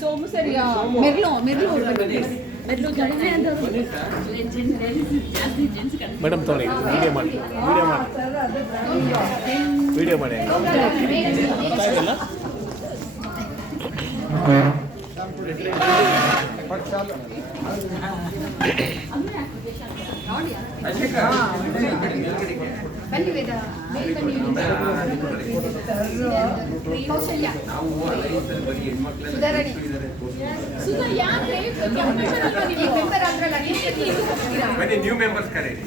ಸೋಮು ಸರಿ ಮೆರ್ಲು ಮೇಡಮ್ ತಗೊಳ್ಳಿ ವಿಡಿಯೋ ಮಾಡಿ ಗೊತ್ತಾಗಿಲ್ಲ ನ್ಯೂ ಮೆಂಬರ್ಸ್ ಕರೀರಿ.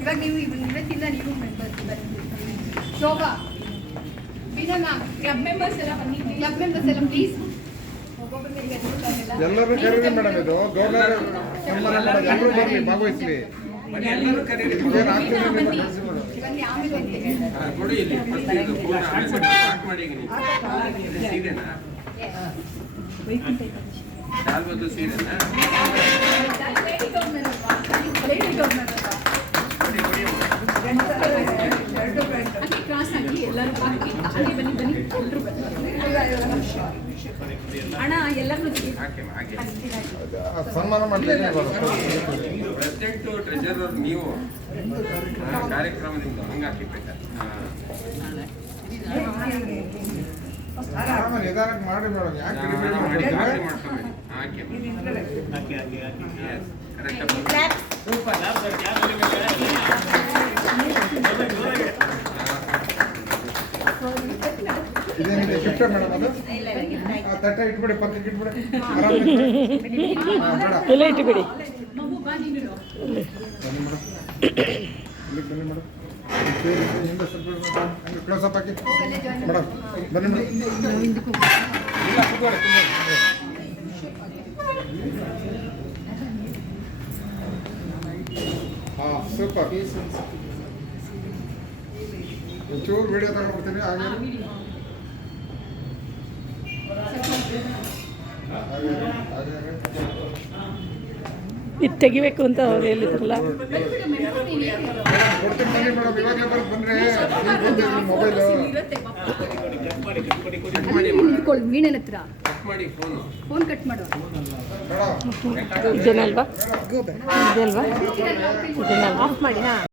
ಇವಾಗ ನೀವು ಇವತ್ತಿಂದ ನೀವು members Shobha Beena ma'am club members ಎಲ್ಲ ಬನ್ನಿ. ಕ್ಲಬ್ ಮೆಂಬರ್ಸ್ ಎಲ್ಲ ಪ್ಲೀಸ್ ಎಲ್ಲರೂ ಕರೀರಿ ಮೇಡಮ್. ಇದು ಗೌರ್ನರ್ ಎಲ್ಲರೂ ಬರಲಿ ಭಾಗವಹಿಸ್ಲಿ. ಎಲ್ಲರೂ ಕರೀರಿ. ಬನ್ನಿ ಆಮೇಲೆ ಕೊಡಿ ಇಲ್ಲಿ ಫಸ್ಟ್ ಇದು ಫೋನ್ ಆಮೇಲೆ ಸ್ಟಾರ್ಟ್ ಮಾಡಿ. ಈಗ ನೀವು ಸೀರೆನಾ ಶಾಲ್ ಬದಲು ಸೀರೆನಾ ಕ್ರಾಸ್ ಆಗಿ ಎಲ್ಲರೂ ಹಾಕಿ ಹಾಗೆ ಬನ್ನಿ ಎಲ್ಲರೂ ಅಣ್ಣ ಎಲ್ಲರೂ ಸನ್ಮಾನ ಮಾಡ್ಲಿಕ್ಕೆ ಪ್ರೆಸಿಡೆಂಟ್ ಟ್ರೆಜರರ್ ನೀವು ಕಾರ್ಯಕ್ರಮದಿಂದ ಹಂಗೆ ಹಾಕಿಬೇಕಾ ನಿಧಾನಕ್ಕೆ ಮಾಡಿ ಮೇಡಮ್. ಯಾಕೆ ಮಾಡ್ಕೊಬೇಡಿ. ಇದೇನಿದೆ ಗಿಫ್ಟ್ ಮೇಡಮ್? ಅದು ತಟ್ಟೆ ಇಟ್ಬಿಡಿ, ಪಕ್ಕಕ್ಕೆ ಇಟ್ಬಿಡಿ, ಎಲ್ಲ ಇಟ್ಟುಬಿಡಿ. ಬನ್ನಿ ಮೇಡಮ್, ಇಲ್ಲಿಗೆ ಬನ್ನಿ ಮೇಡಮ್. ಹಿಂದೆ ಸ್ವಲ್ಪ ಹಂಗೆ ಕ್ಲೋಸ್ ಅಪ್ ಹಾಕಿ ಮೇಡಮ್. ಬನ್ನಿ ಮೇಡಮ್. ಇಲ್ಲ ಕೂತ್ಕೊಳ್ಳಿ. ಹಾಂ ಸೂಪರ್. ಒಂಚೂರು ವಿಡಿಯೋ ತಗೊಂಡ್ಬಿಡ್ತೀನಿ. ಹಾಗೆ ಇದು ತೆಗಿಬೇಕು ಅಂತ ಅವ್ರು ಹೇಳಿದ್ರಲ್ಲ. ಕೊಡ್ತೀನಿ ಬನ್ನಿ ಮೇಡಮ್. ಇವಾಗಲೇ ಬರೋದು ಬಂದರೆ ಮೊಬೈಲು ಇಟ್ಕೊಳ್ಳಿ. ವೀಣನ ಹತ್ರ ಕಟ್ ಮಾಡಿ ಫೋನ್ ಕಟ್ ಮಾಡು. ಇದನ್ನಲ್ವಾ ಇದಲ್ವಾ ಇದನ್ನ ಆಫ್ ಮಾಡಿ. ಹಾಂ